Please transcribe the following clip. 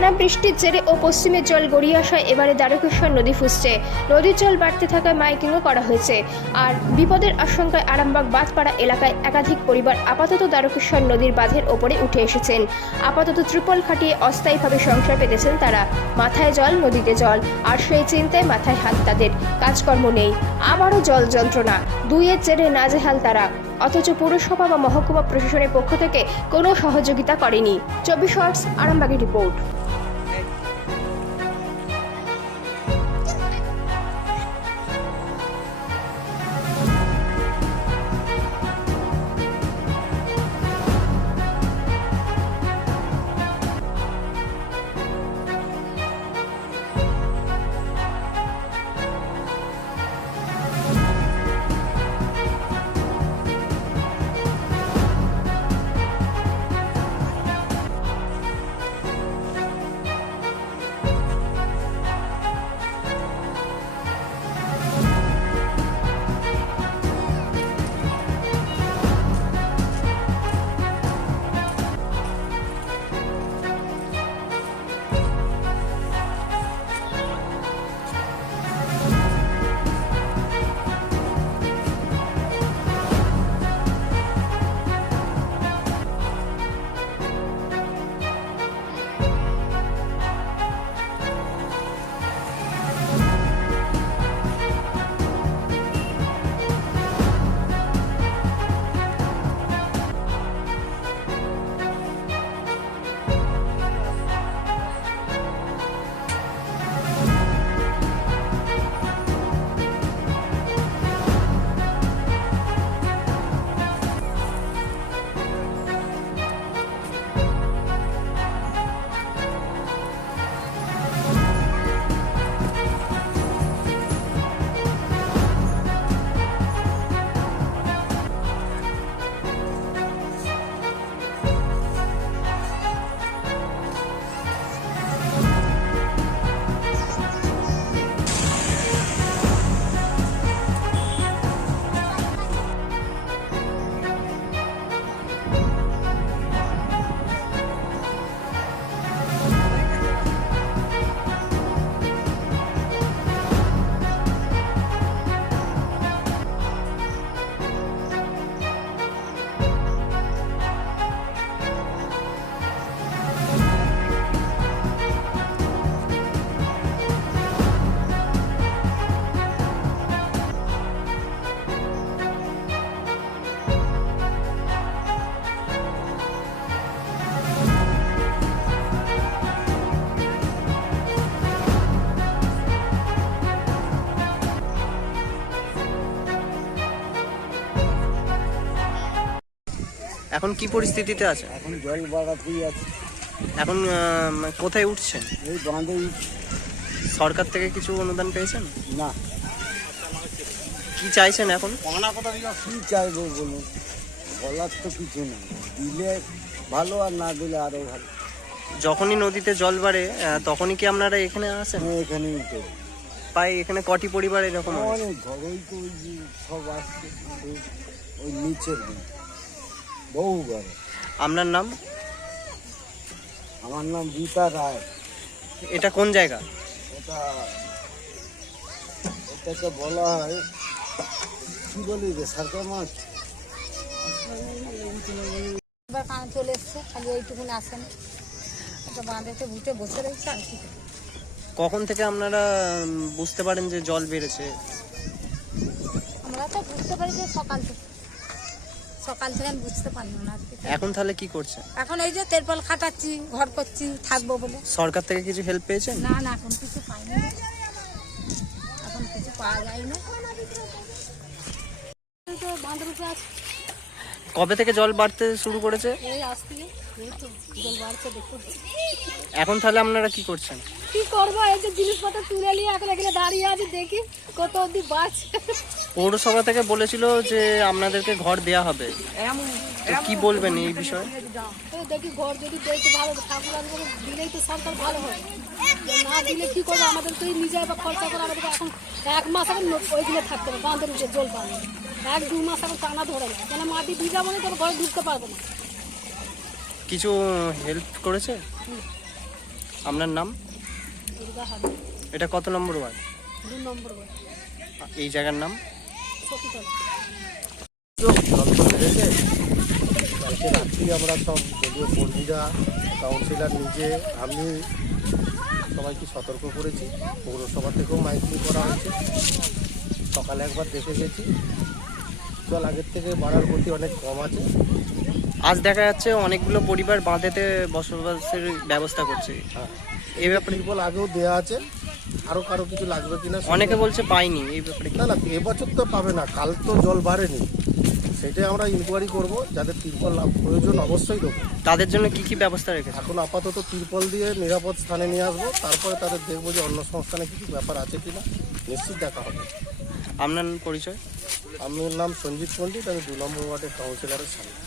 টানা বৃষ্টির জেরে ও পশ্চিমের জল গড়িয়ে আসায় এবারে দ্বারকেশ্বর নদী ফুসছে। নদীর জল বাড়তে থাকায় মাইকিংও করা হয়েছে। আর বিপদের আশঙ্কায় আরামবাগ বাঁধপাড়া এলাকায় একাধিক পরিবার আপাতত দ্বারকেশ্বর নদীর বাঁধের ওপরে উঠে এসেছেন। আপাতত ত্রিপল খাটিয়ে অস্থায়ীভাবে সংসার পেতেছেন তারা। মাথায় জল, নদীতে জল। আর সেই চিন্তায় মাথায় হাত তাদের। কাজকর্ম নেই। আবারও জল যন্ত্রণা। দুইয়ের জেরে নাজেহাল তারা। অথচ পুরসভা বা মহকুমা প্রশাসনের পক্ষ থেকে কোনো সহযোগিতা করেনি। চব্বিশ আরামবাগের রিপোর্ট। এখন কি পরিস্থিতিতে আছে? এখন জল বাড়াতেই আছে। এখন কোথায় উঠছেন? এই বাঁধে সরকার থেকে কিছু অনুদান পেয়েছেন? না। কি চাইছেন এখন? কি চাইব বলুন? বলার তো কিছু নেই। দিলে ভালো আর না দিলে আরও ভালো। যখনই নদীতে জল বাড়ে তখনই কি আপনারা এখানে আসেন? আমি এখানেই তো। প্রায় এখানে কটি পরিবার এরকম? অনেক ঘর ওই তো সব আসছে। ওই নিচের দিকে। বহু ঘর আপনার নাম? আমার নাম রীতা রায়। এটা কোন জায়গা? এটা এটাকে বলা হয় কি বলি রে সরকার মাছ এবার কান চলে এসছে খালি এইটুকুন আসেন। একটা বাঁধেতে ভুটে বসে রয়েছে আর কি কখন থেকে আপনারা বুঝতে পারেন যে জল বেড়েছে? আমরা তো বুঝতে পারি যে সকাল থেকে। সকাল থেকে আমি বুঝতে পারলাম না আর কি। এখন তাহলে কি করছে? এখন এই যে তেরপল খাটাচ্ছি ঘর করছি থাকব বলে। সরকার থেকে কিছু হেল্প পেয়েছেন? না না এখন কিছু পাইনি। এখন কিছু পাওয়া যায় না তো আছে। কবে থেকে জল বাড়তে শুরু করেছে? বাড়ছে এখন তাহলে আপনারা কি করছেন? কি করব? এই যে জিনিসপত্র তুলে নিয়ে এখন এখানে দাঁড়িয়ে আছি দেখি কত অব্দি বাঁচছে। পৌরসভা থেকে বলেছিল যে আপনাদেরকে ঘর দেয়া হবে। তো কি বলবেন এই বিষয়ে? দেখি ঘর যদি দেখতে ভালো ঠাকুর দিলেই তো সরকার ভালো হয়। না দিলে কি করব? আমাদের তো নিজে আবার খরচা করে আমাদের এখন এক মাস এখন ওই দিনে থাকতে হবে বাঁধের উপরে জল পাবে এক দু মাস এখন টানা ধরে না। কেন মাটি দিয়ে যাব না তবে ঘরে ঢুকতে পারব না। কিছু হেল্প করেছে? আপনার নাম? এটা কত নম্বর ওয়ার্ড? দু নম্বর ওয়ার্ড। এই জায়গার নাম? কালকে রাত্রি আমরা সব দলীয় কর্মীরা কাউন্সিলর নিজে আমি সবাইকে সতর্ক করেছি। পৌরসভা থেকেও মাইকিং করা হয়েছে। সকালে একবার দেখে গেছি। জল আগের থেকে বাড়ার গতি অনেক কম আছে। আজ দেখা যাচ্ছে অনেকগুলো পরিবার বাঁধেতে বসবাসের ব্যবস্থা করছে। হ্যাঁ। এই ব্যাপারে ত্রিপল আগেও দেওয়া আছে। আরও কারও কিছু লাগবে কিনা অনেকে বলছে পাইনি এই ব্যাপারে না না এবছর তো পাবে না। কাল তো জল বাড়েনি। সেটাই আমরা ইনকোয়ারি করব যাদের তিরপল প্রয়োজন অবশ্যই দেবো। তাদের জন্য কি কি ব্যবস্থা রেখেছে? এখন আপাতত তিরপল দিয়ে নিরাপদ স্থানে নিয়ে আসব তারপরে তাদের দেখব যে অন্য সংস্থানে কিছু ব্যাপার আছে কিনা নিশ্চিত দেখা হবে। আপনার পরিচয়? আমার নাম সঞ্জিত পণ্ডিত আমি দু নম্বর ওয়ার্ডের কাউন্সিলরের সামনে